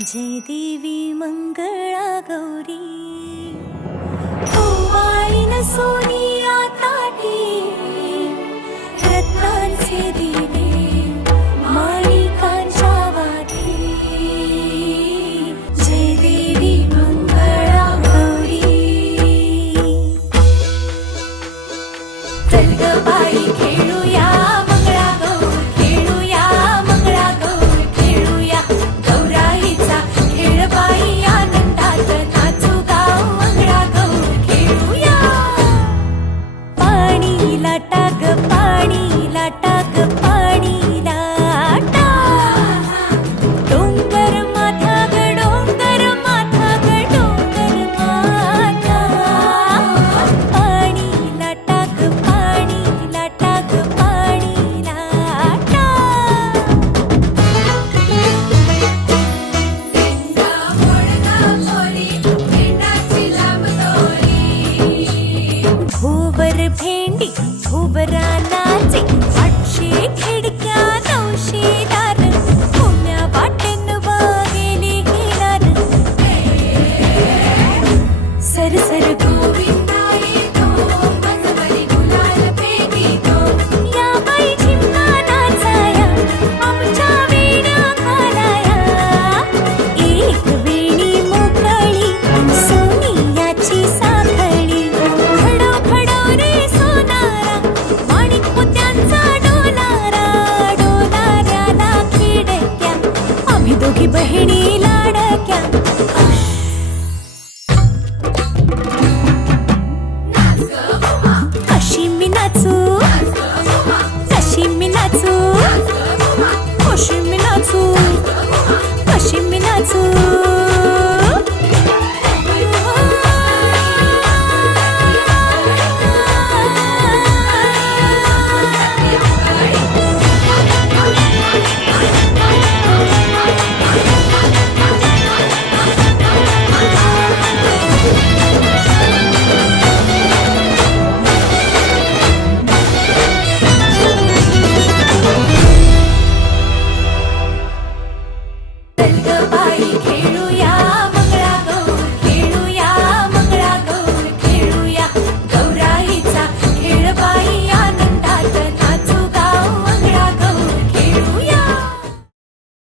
जय देवी मंगळा गौरी. भोवर भेंडी भोवराला सखी बहिणी लाडक्या. अशी मी नाचू. तशी मी नाचू. खुशी मी नाचू.